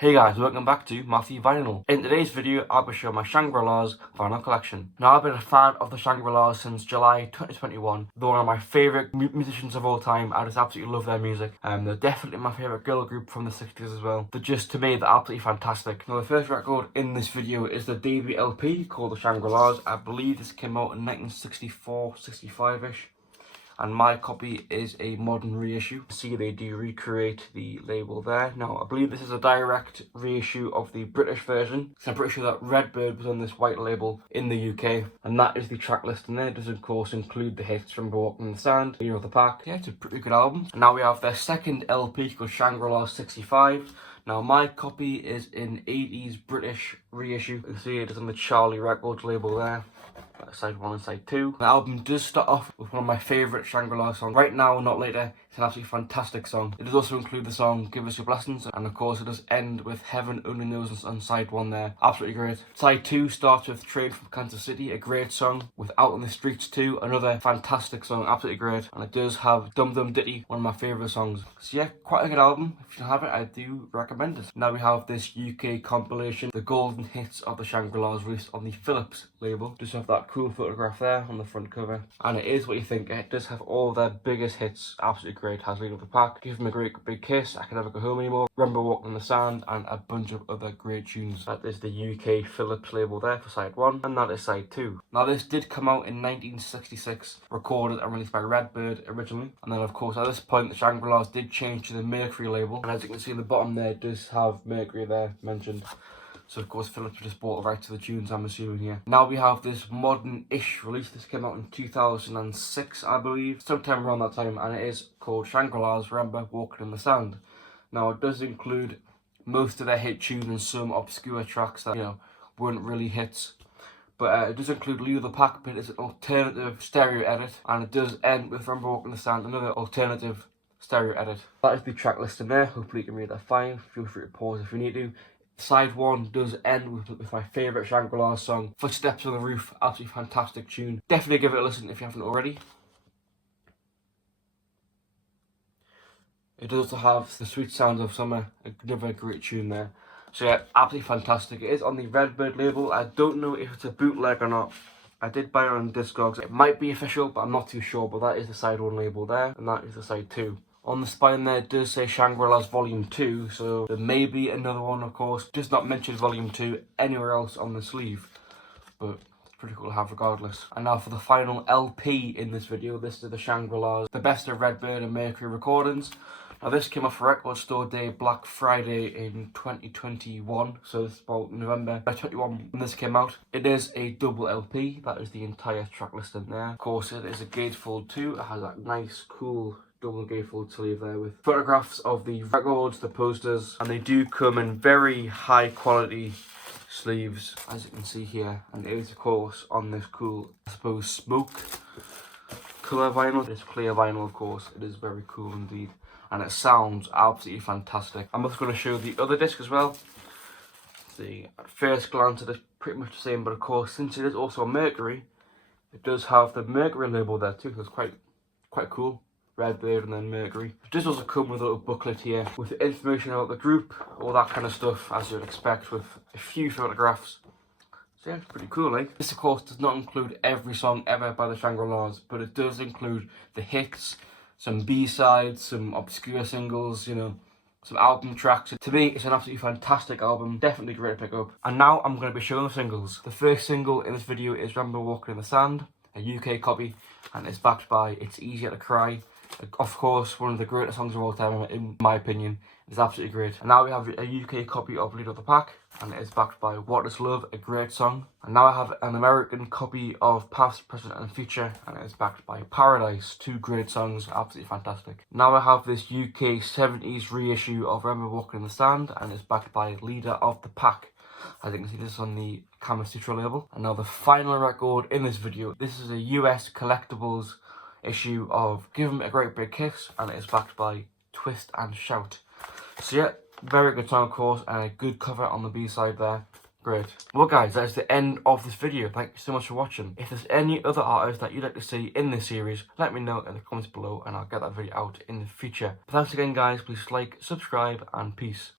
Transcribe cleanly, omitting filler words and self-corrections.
Hey guys, welcome back to Matthew Vinyl. In today's video, I'll be showing my Shangri-Las vinyl collection. Now, I've been a fan of the Shangri-Las since July 2021. They're one of my favourite musicians of all time. I just absolutely love their music. They're definitely my favourite girl group from the 60s as well. They're just, to me, they're absolutely fantastic. Now, the first record in this video is the debut LP called the Shangri-Las. I believe this came out in 1964, 65-ish. And my copy is a modern reissue. See, they do recreate the label there. Now, I believe this is a direct reissue of the British version. So I'm pretty sure that Redbird was on this white label in the UK. And that is the track list in there. It does, of course, include the hits from Walking in the Sand, Leader of the Pack. Yeah, it's a pretty good album. And now we have their second LP called Shangri-Las 65. Now, my copy is in 80s British reissue. You can see it is on the Charlie Records label there. Side 1 and side 2. The album does start off with one of my favourite Shangri-La songs, Right Now Not Later. It's an absolutely fantastic song. It does also include the song Give Us Your Blessings, and of course it does end with Heaven Only Knows on side 1 there. Absolutely great. Side 2 starts with Train from Kansas City, a great song, with Out in the Streets 2, another fantastic song, absolutely great. And it does have Dum Dum Ditty, one of my favourite songs. So yeah, quite a good album. If you don't have it, I do recommend it. Now we have this UK compilation, The Golden Hits of the Shangri-Las, released on the Philips label. Just have that cool photograph there on the front cover, and it is what you think. It does have all their biggest hits, absolutely great. Has Leader of the Pack, Give 'Em a Great Big Kiss, I Can Never Go Home Anymore, Remember Walking in the Sand, and a bunch of other great tunes. That is the UK Philips label there for side 1, and that is side 2. Now this did come out in 1966, recorded and released by Redbird originally, and then of course at this point the Shangri-Las did change to the Mercury label, and as you can see in the bottom there, it does have Mercury there mentioned. So of course Philips just bought the right to the tunes, I'm assuming here. Now we have this modern-ish release. This came out in 2006, I believe, sometime around that time, and it is called Shangri-Las Remember Walking in the Sand. Now it does include most of their hit tunes and some obscure tracks that, you know, weren't really hits. But it does include Leader of the Pack, but it's an alternative stereo edit, and it does end with Remember Walking in the Sand, another alternative stereo edit. That is the track list in there. Hopefully you can read that fine. Feel free to pause if you need to. Side 1 does end with my favourite Shangri-Las song, Footsteps on the Roof. Absolutely fantastic tune. Definitely give it a listen if you haven't already. It does also have The Sweet Sounds of Summer, another great tune there. So yeah, absolutely fantastic. It is on the Redbird label. I don't know if it's a bootleg or not. I did buy it on Discogs. It might be official, but I'm not too sure. But that is the side 1 label there, and that is the side 2. On the spine there, it does say Shangri-Las Volume 2, so there may be another one, of course. Does not mention Volume 2 anywhere else on the sleeve, but it's pretty cool to have regardless. And now for the final LP in this video, this is the Shangri-Las, the best of Redbird and Mercury recordings. Now this came off Record Store Day, Black Friday in 2021, so it's about November 21 when this came out. It is a double LP, that is the entire track list in there. Of course, it is a gatefold too. It has that nice, cool double gatefold sleeve there with photographs of the records, the posters, and they do come in very high quality sleeves, as you can see here. And it is, of course, on this cool, I suppose, smoke colour vinyl. It's clear vinyl, of course. It is very cool indeed, and it sounds absolutely fantastic. I'm also going to show the other disc as well. See, at first glance it is pretty much the same, but of course, since it is also a Mercury, it does have the Mercury label there too, so it's quite cool. Redbird and then Mercury. It does also come with a little booklet here with information about the group, all that kind of stuff, as you'd expect, with a few photographs. So yeah, it's pretty cool, eh? This, of course, does not include every song ever by the Shangri-Las, but it does include the hits, some B-sides, some obscure singles, you know, some album tracks. To me, it's an absolutely fantastic album, definitely great to pick up. And now I'm going to be showing the singles. The first single in this video is Remember Walking in the Sand, a UK copy, and it's backed by It's Easier to Cry. Of course, one of the greatest songs of all time, in my opinion. It's absolutely great. And now we have a UK copy of Leader of the Pack, and it is backed by What Is Love, a great song. And now I have an American copy of Past, Present and Future, and it is backed by Paradise, 2 great songs, absolutely fantastic. Now I have this UK 70s reissue of Remember Walking in the Sand, and it's backed by Leader of the Pack. As you can see, this is on the Kama Sutra label. And now the final record in this video, this is a US collectibles issue of Give 'Em a Great Big Kiss, and it is backed by Twist and Shout. So yeah, very good song, of course, and a good cover on the B-side there. Great. Well guys, that is the end of this video. Thank you so much for watching. If there's any other artists that you'd like to see in this series, let me know in the comments below and I'll get that video out in the future. But thanks again guys, please like, subscribe and peace.